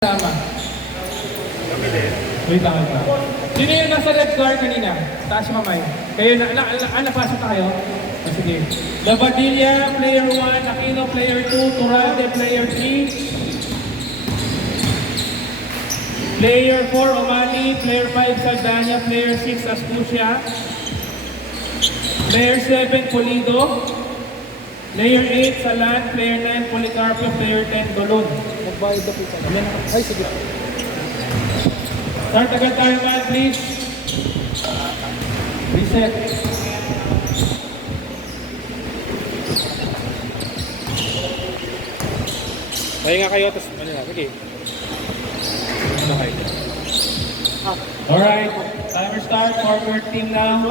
Tama. Wait lang pa. Sino yung nasa red car kanina? Taas yung kamay. Kayo napasok na kayo? Oh, sige. Lavadilla, player 1. Aquino, player 2. Turalde, player 3. Player 4, Omani. Player 5, Saldana. Player 6, Astucia. Player 7, Polido. Player 8, Salan. Player 9, Policarpio. Player 10, Dolon. Magbayad na po tayo. Ay, sige. Start agad tayo man, please. Reset. Pahinga kayo, tapos ano na, sige. Alright, timer start, forward team now.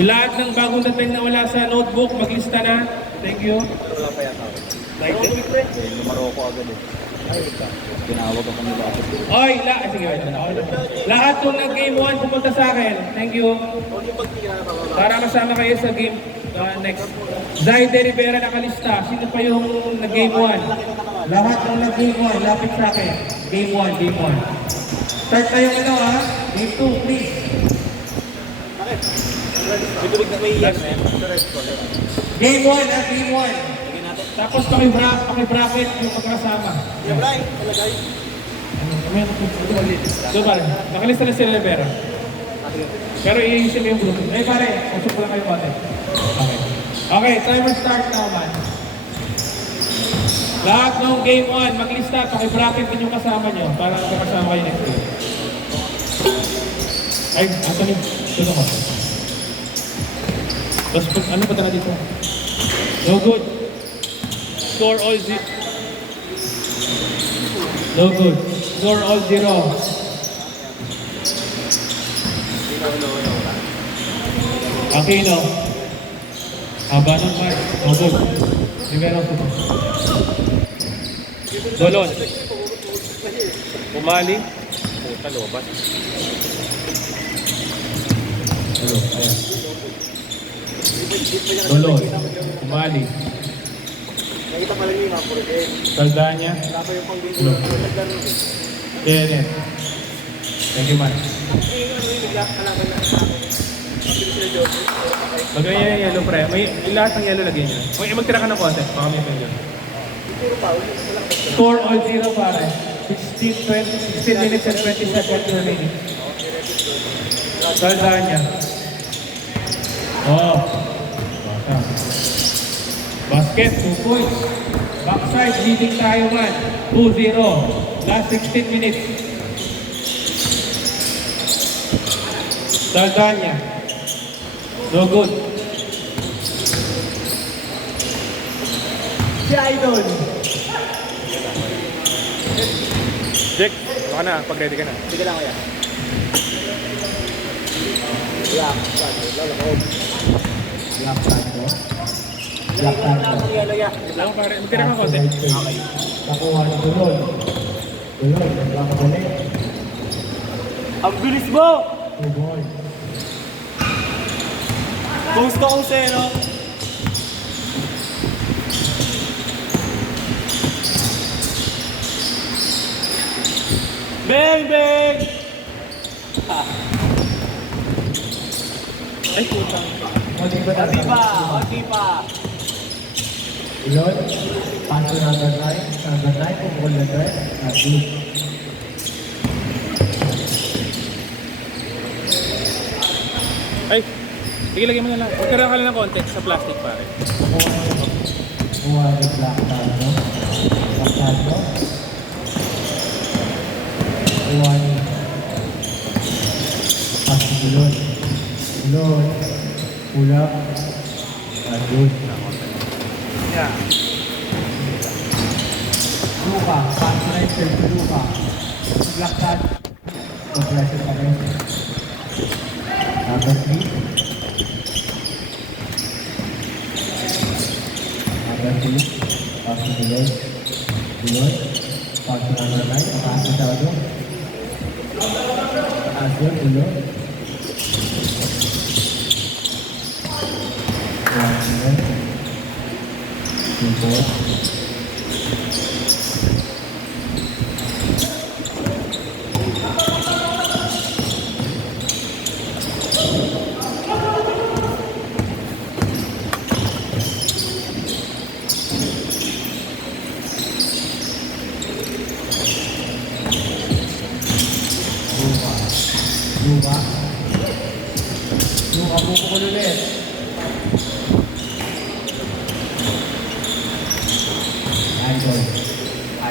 Lahat ng bagong dating na wala sa notebook, maglista na. Thank you. Wala pa yata. Lumaro ko agad eh. Ay, tinawag ako nila. Oy, sige, lahat kung nag-game 1 pumunta sa akin. Thank you. Para kasama kayo sa game next. Zaide Rivera nakalista. Sino pa yung nag-game 1? Lahat ng nag-game 1, lapit sa akin. Game 1, game 1. Start na yung ano ha. Game 2, please. Sigurog na may iyan, man. Game 1 ha, game 1. Tapos paki-bracket yung magkasama. Yung Bray, talagay. So pare, nakalista na sila Rivera. Pero i-isip yung group. Eh pare, usap ko lang kayo pati. Okay. Okay, timer start now man. Lahat ng game 1, maglista, paki-bracket din yung kasama nyo para magkasama kayo next game. Ay, asan yung tulong ko? Tapos ano ba talaga dito? No good. Score all zero. No good. Score all zero. Aquino. Haba ng mark. No good. Rivera po. Dolon. Umali. Puta, lobas. Ayan. Dolon. Umali. Nakita pala niyo yung mga purge. Saldana. Wala pa yung pang-video. Naglaro eh. Kenneth. Thank you, man. Kalaban na sa akin. Pagpili sila Jose. Lagay niya yung yellow, pre. May lahat ng yellow lagay niya. May magtira ka ng konti. Baka may medyo. Puro pa. Wala ka. Score all zero, pare. 16 minutes and 20 seconds remaining. Saldana. Oh. Basket, 2 points. Backside, leading tayo man. 2-0. Last 16 minutes. Saldana. No good. Si Idol. Jack, baka na, pag-ready ka na. Sige lang kaya. Black. Lalakog. Black Tango. Black Tango. Lang pare, magtira ka ng konti. Okay. Nakuha na Dolon. Dolon, nagkakabalik. Ang bilis mo! 2 ball. Post ko kung sa'yo, no? Bang! Bang! Ay, puta. Mali ba Hindi pa! Hindi pa! Dolon, pass to number 9. Number 9, pumukol na threat. Good. Ay, sige, lagyan mo na lang. Magtira ka lang ng konti sa plastic, pare. Kuha ni Black Tango. Black Tango. Kuha ni pass to Dolon. Dolon. Ulap. Good. Yeah. Luka, pass to 9 serve to Luka. Black Tango. Progressive pa rin. Number 3. Number 2. Pass to Dolon. Dolon. Pass to number 9. Pass to Tado. Pass to Dolon. Two, four.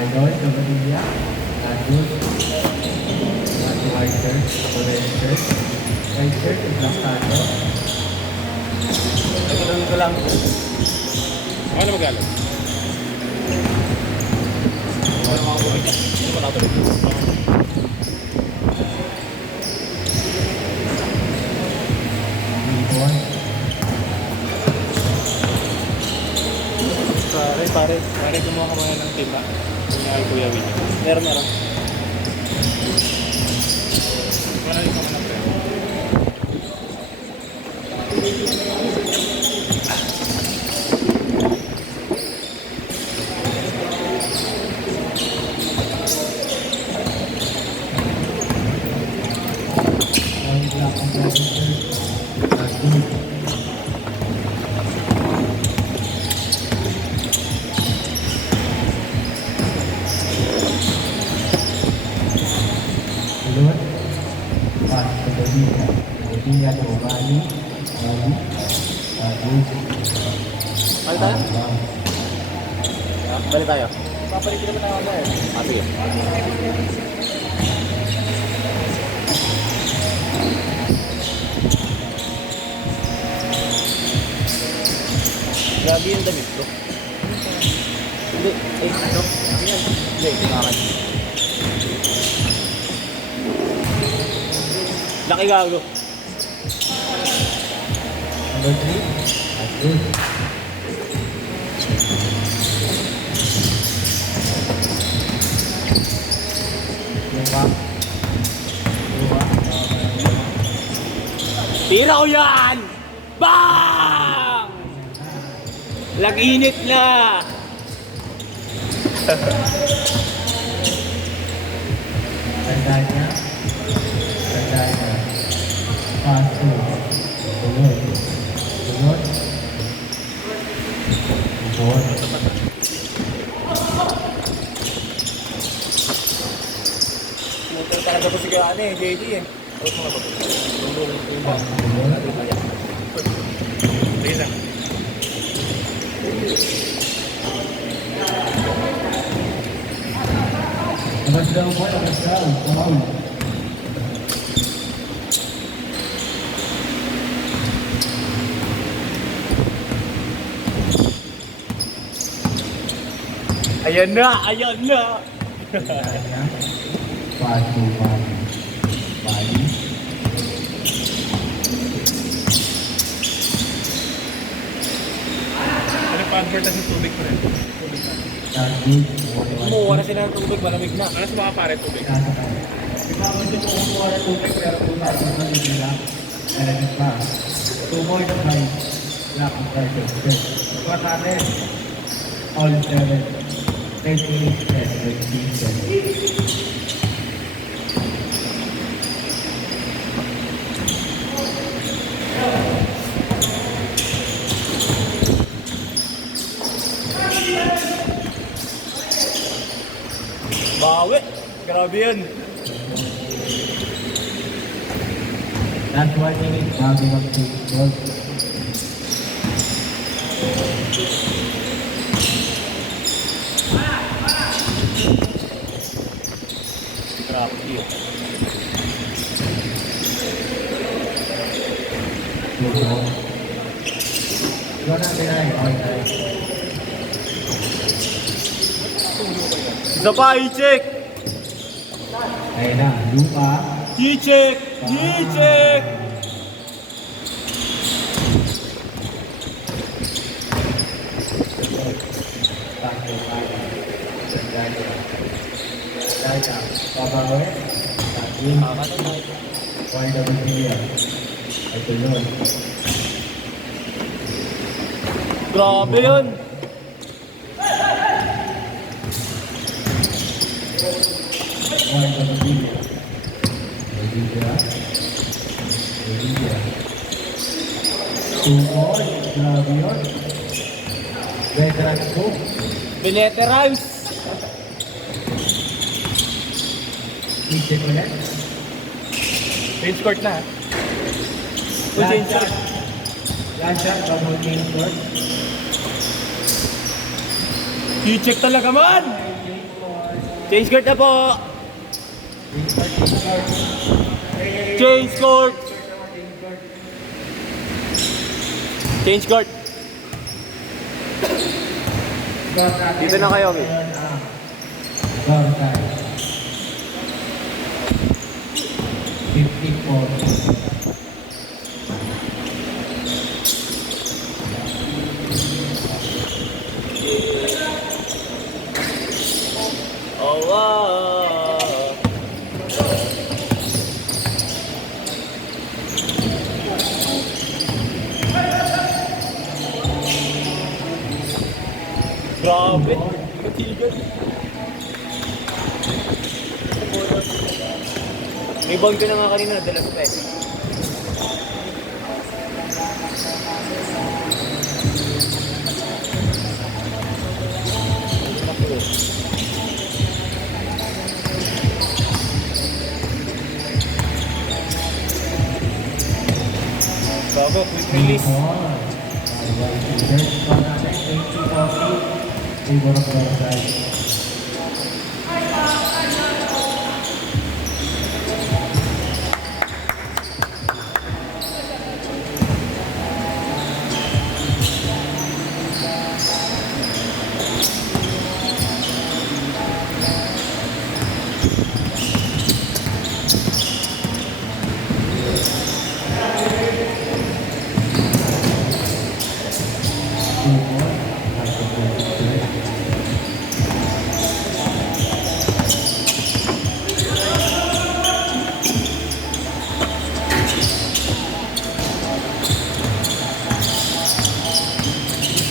Idol, Gabadia, Landus, White Shirt, Orange Shirt, White Shirt, Black Tato. Nagulong ko lang. Ako na mag-alam. Unicorn, Pare, kumuha ka muna ng team ha. Yung kay Kuya Willie. Meron. Wala rin naman ang pera. White Black and Black Shirt, Landus. Ulot, Pas Gabadia, Gabadia, Bali, Landus, Balik tayo? Bang. Balik tayo. Papalit naman tayo ako eh. Sige. Grabe yung damit bro. Hindi. Ano? Hindi, kumakas. Laki gago. Number 3, Landus. Lupa. Tira ko yan! Bang! Lag-init na! Tandanya, Pasu, Ulot, Ubon, Puto talaga po si Gane eh, JD eh. Ulot, Sige na. Labas daw po, labas daw, foul. Ayan na! Ayan na! Tandanya, Pasu, Bali, Ano pa advertise ng tubig ko rin? Landus, Kumuha na sila ng tubig, malamig na. Ano sa mga pare tubig? Kasakay. Di ba kung dito kumuha ng tubig pero kung tayo sa nila, talagang pa. 2 more to 5. Black and white shirt. Ito natin. All 7. 10 minutes and 15 Bawi! Grabe yun! Last 1 minute bago mag-goal. Grabe yun. Ikaw na pinay. Okay, tayo. Isa pa, i-check! Ayun na, lupa. I-check! I-check! Takbo tayo. Sandali. Daya. Babawi. Takin. Why the Batia? Ito yun. Grabe yun! Why the Batia? Batia. Batia. 2 all. Grabe yun. Veteran ko. Veterans! Check ulit. Change court na ha. Last shot. Last shot. Double game score. I-check talaga man! Change court na po! Change court! Change court! Dito na kayo, Vic. Door side. 54. Oh, wow! Grabe! Matiligan. May bound ko na nga kanina, dalas pa eh. Bago, quick release. Favor of door side.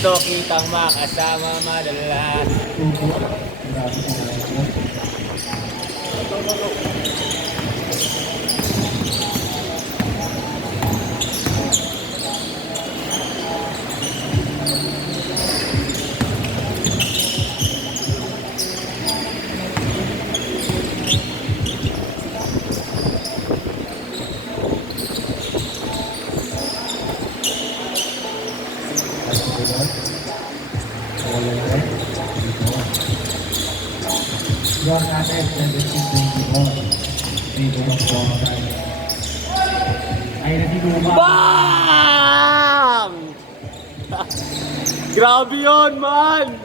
Gusto kitang makasama madalas. Grabe ka na. Door natin, 17-24. Favor of door side. Ay, nagiguma. BANG! Grabe yun, man!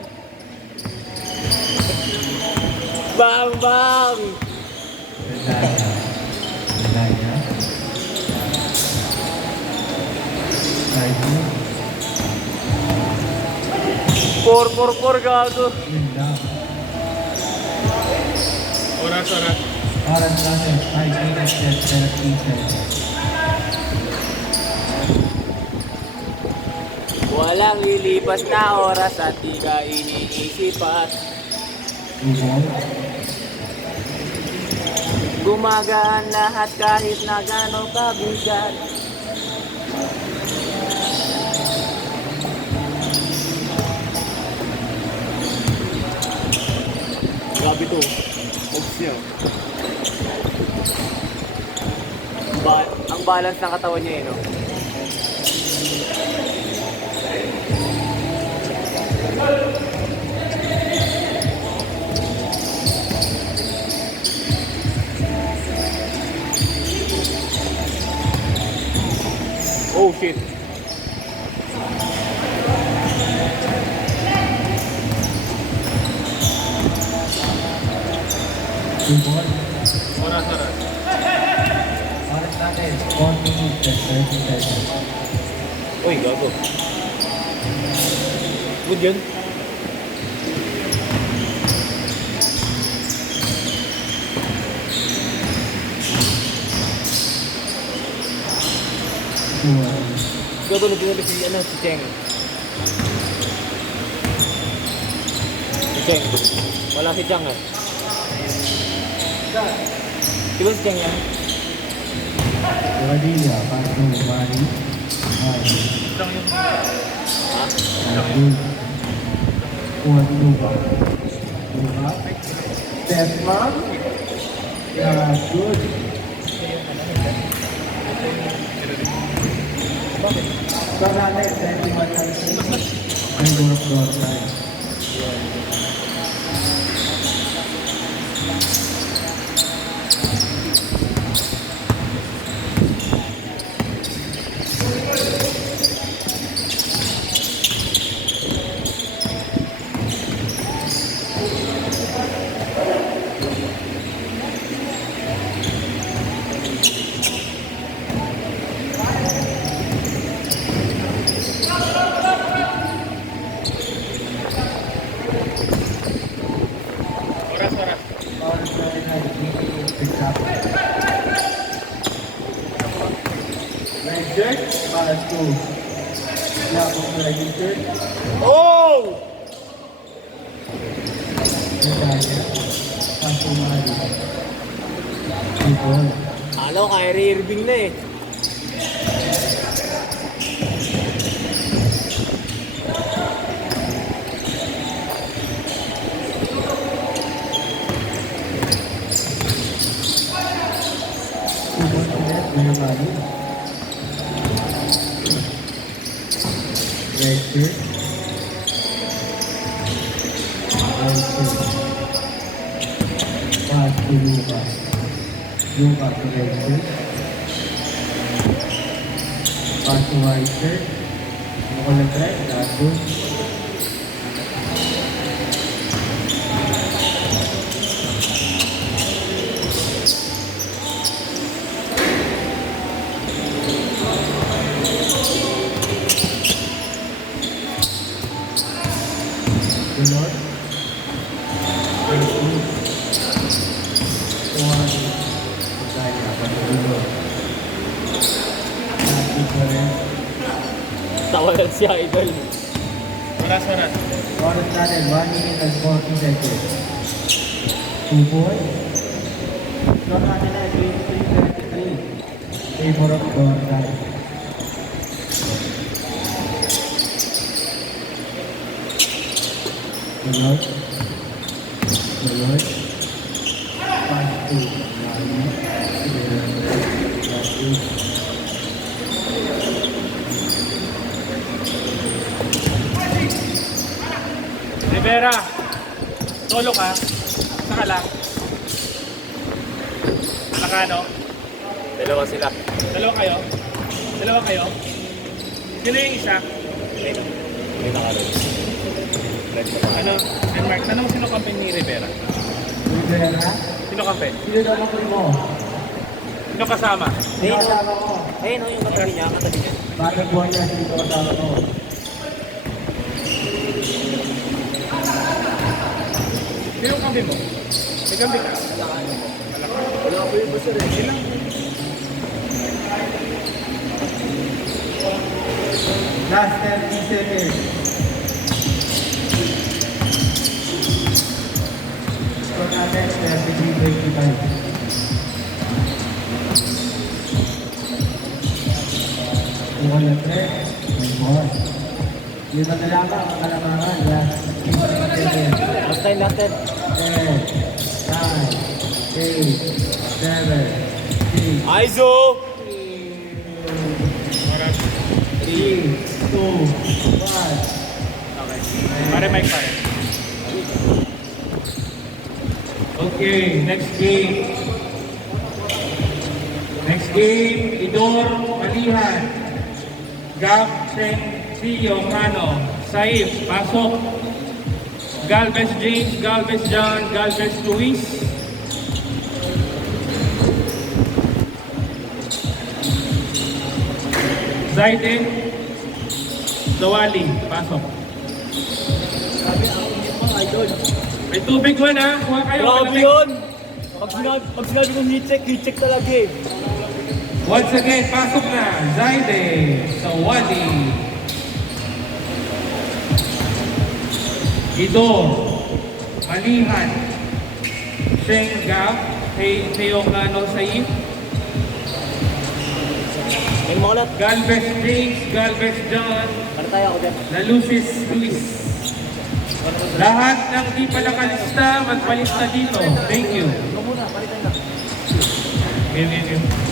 Bang, bang! Medalla. Side mo. 4-4-4 gago. Yun lang. Oras. Orange natin, 5 minutes and 30 seconds. Walang lilipas na oras at di ka iniisip at Ubol. gumagaan lahat kahit na gano'ng kabigat. Grabe to. Oops niya. Ang balance ng katawan niya eh, no? Oh shit. Ubol. Oras. Orange natin, 4 minutes and 30 seconds. Uy, gago. Good yun. Gago, nagpinuli si Cheng. Si Cheng. Wala si Cheng eh. Di ba si Cheng yan? Padilla, Pato, Mari, Mari, Abdul, Juan Luba, Luba, Stefan, good. Karate, 21 times. And door side. oras. Oras 29, pick up. Red shirt, pass to Black of the red shirt. Oh! Medalla, pass to Mali. Ipon. Ano, Kyrie Irving na eh. Ipon ulit, Mali. Red shirt. Red shirt. Pass to Lucas. Lucas to red shirt. Pass to white shirt. Mukhang red, last one. Sunod. Facebook. Tuwan. Medalla, panulog. Last pa rin. Tawalan si Idol. Oras. Oras natin, 1 minute and 40 seconds. 2 points. Score natin na 23-33. Favor of Jordan. Sunod. Sunod. Pass to Mali. Rivera, solo ka. Saka lang. Nakano? Dalawa sila. Dalawa kayo? Sino yung isa? May nakalo. Ano? Denmark. Tanong sino kampi ni Rivera? Rivera. Sino kampi? Sino daw ang mo? Sino kasama? Ayun, Kasama ko. ayun, yung katabi niya. Bakit buwan niya dito kasama ko? Sino yung kampi mo? May kampi ka? Wala ko yung basta rin. Sila. Last 30 seconds. Score natin 33-25. Mukhang na 3. May more. Lima na lang ang kalamangan. Last 15 seconds. Last time natin. 10, 9, 8, 7, 6, Aizo! Oras. 3, 2, 1. Pare Mike pare. Okay, next game. Next game, Idor Malihan. Gab Seng Cio Cano. Saif, pasok. Galvez James, Galvez John, Galvez Luis. Zaiden Dawali, pasok. May tubig mo na, kuha kayo. Grabe malamig. yun! Pag sinabi kong heat check talaga eh. Once again, pasok na. Zaiden Dawali. Idor Malihan. Sheng Gab, Teo Cano Saif. May molat. Galvez James, Galvez John, Ano tayo ako dyan? Lalusis Luis. Lahat ng di pa nakalista, magpalista dito. Thank you. Ikaw muna, palitan na. Game.